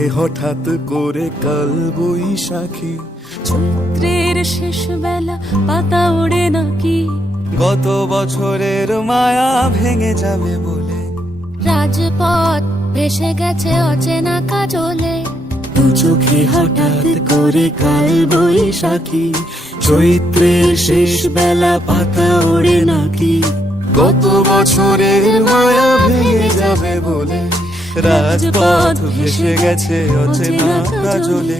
চোখে হঠাৎ করে কাল বৈশাখী, চৈত্রের শেষ বেলা পাতা ওড়ে নাকি, গত বছরের মায়া ভেঙে যাবে বলে, রাজপথ ভেসে গেছে অচেনা কাজলে। দু চোখে হঠাৎ করে কাল বৈশাখী, চৈত্রের শেষ বেলা পাতা ওড়ে নাকি, গত বছরের মায়া ভেঙে যাবে বলে, রাজপথ ভেসে গেছে অচেনা কাজলে।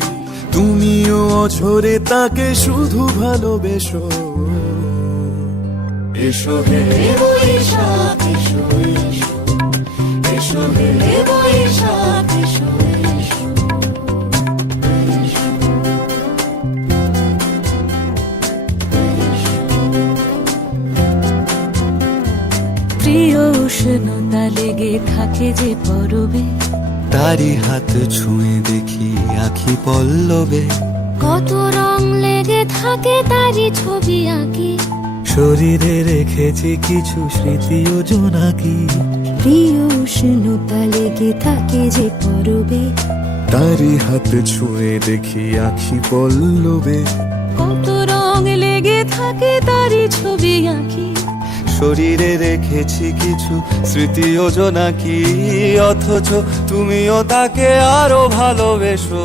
তুমিও অঝরে তাকে শুধু ভালোবেসো, এসো হে বৈশাখ এসো এসো, এসো হে বৈশাখ এসো এসো। প্রিয় উষ্ণতা লেগে থাকে যে পরবে, তারি হাত ছুঁয়ে দেখি আখি পল্লবে, কত রং লেগে থাকে তারই ছবি আঁকি, শরীরে রেখেছি কিছু স্মৃতি ও জোনাকি। প্রিয় উষ্ণতা লেগে থাকে যে পরবে, তারি হাত ছুঁয়ে দেখি আখি পল্লবে, কত রং লেগে থাকে তারই ছবি আঁকি, শরীরে রেখেছি কিছু স্মৃতি ও জোনাকি, অথচ তুমিও তাকে আরো ভালোবেসো,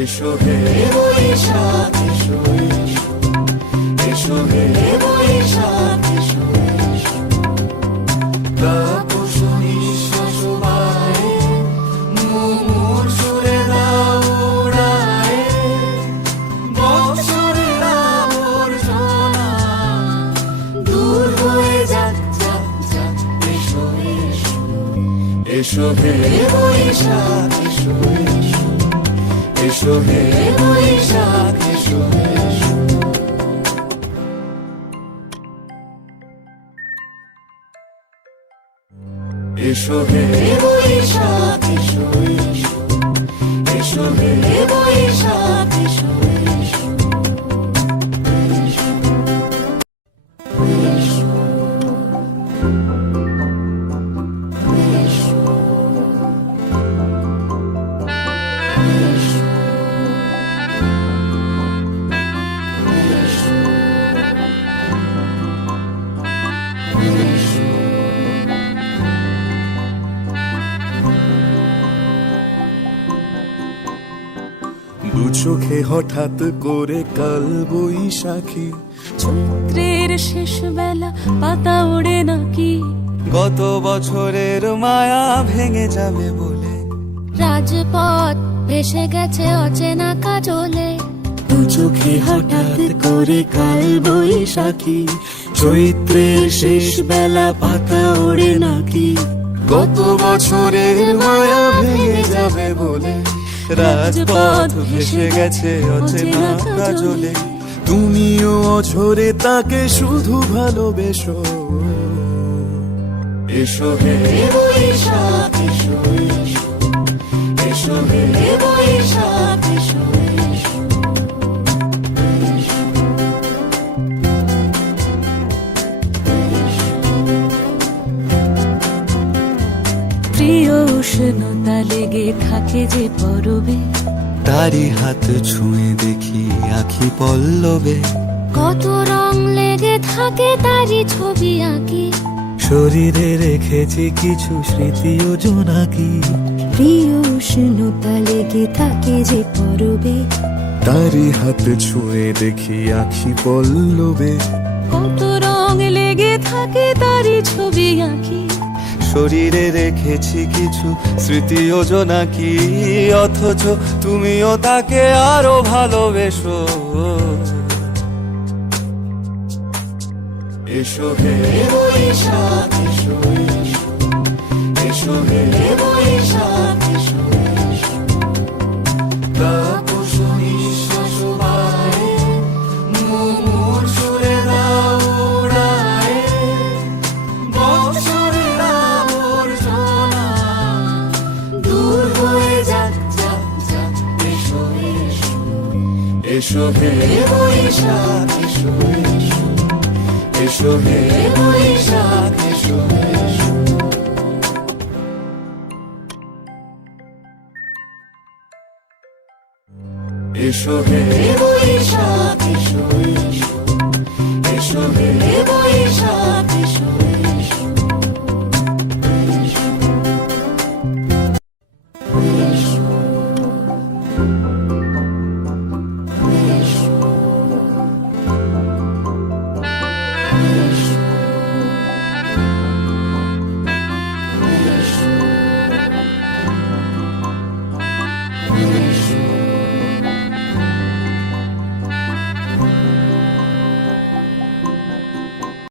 এসো হে বৈশাখ এসো এসো, এসো হে বৈশাখ এসো এসো। তাপস নিঃশ্বাস বায়ে, মুমুর সুরে দাও উড়ায়ে, বৎসরের আবর্জনা দূর হয়ে যাক যাক যাক, এসো এসো, এসো হে বৈশাখ এসো এসো, এসো হে বৈশাখ এসো এসো। এসো হে বৈশাখ এসো এসো, এসো হে বৈশাখ এসো এসো। দু চোখে হঠাৎ করে কাল বৈশাখী, চৈত্রের শেষ বেলা পাতা ওড়ে নাকি, গত বছরের মায়া ভেঙে যাবে বলে, রাজপথ ভেসে গেছে অচেনা কাজলে। দু চোখে হঠাৎ করে কাল বৈশাখী, চৈত্রের শেষ বেলা পাতা ওড়ে নাকি, গত বছরের মায়া ভেঙে যাবে বলে, রাজপথ ভেসে গেছে অচেনা কাজলে। তুমিও অঝরে তাকে শুধু ভালোবেসো, এসো হে বৈশাখ এসো এসো, এসো হে বৈশাখ এসো এসো। প্রিয় উষ্ণতা লেগে থাকে যে পরবে, তারি হাত ছুঁয়ে দেখি আখি পল্লবে, কত রং লেগে থাকে তারই ছবি আঁকি, শরীরে রেখেছি কিছু স্মৃতি ও জোনাকি। প্রিয় উষ্ণতা লেগে থাকে যে পরবে, তারি হাত ছুঁয়ে দেখি আখি পল্লবে, কত রং লেগে থাকে তারই ছবি আঁকি, শরীরে রেখেছি কিছু স্মৃতি ও জোনাকি, অথচ তুমিও তাকে আরো ভালোবেসো, এসো হে বৈশাখ এসো এসো, এসো হে বৈশাখ এসো এসো। তাপস নিঃশ্বাস বায়ে, মুমুর সুরে দাও উড়ায়ে, বৎসরের আবর্জনা দূর হয়ে যাক যাক যাক, এসো এসো, এসো হে বৈশাখ এসো এসো, এসো হে বৈশাখ এসো এসো। এসো হে বৈশাখ এসো এসো, এসো হে বৈশাখ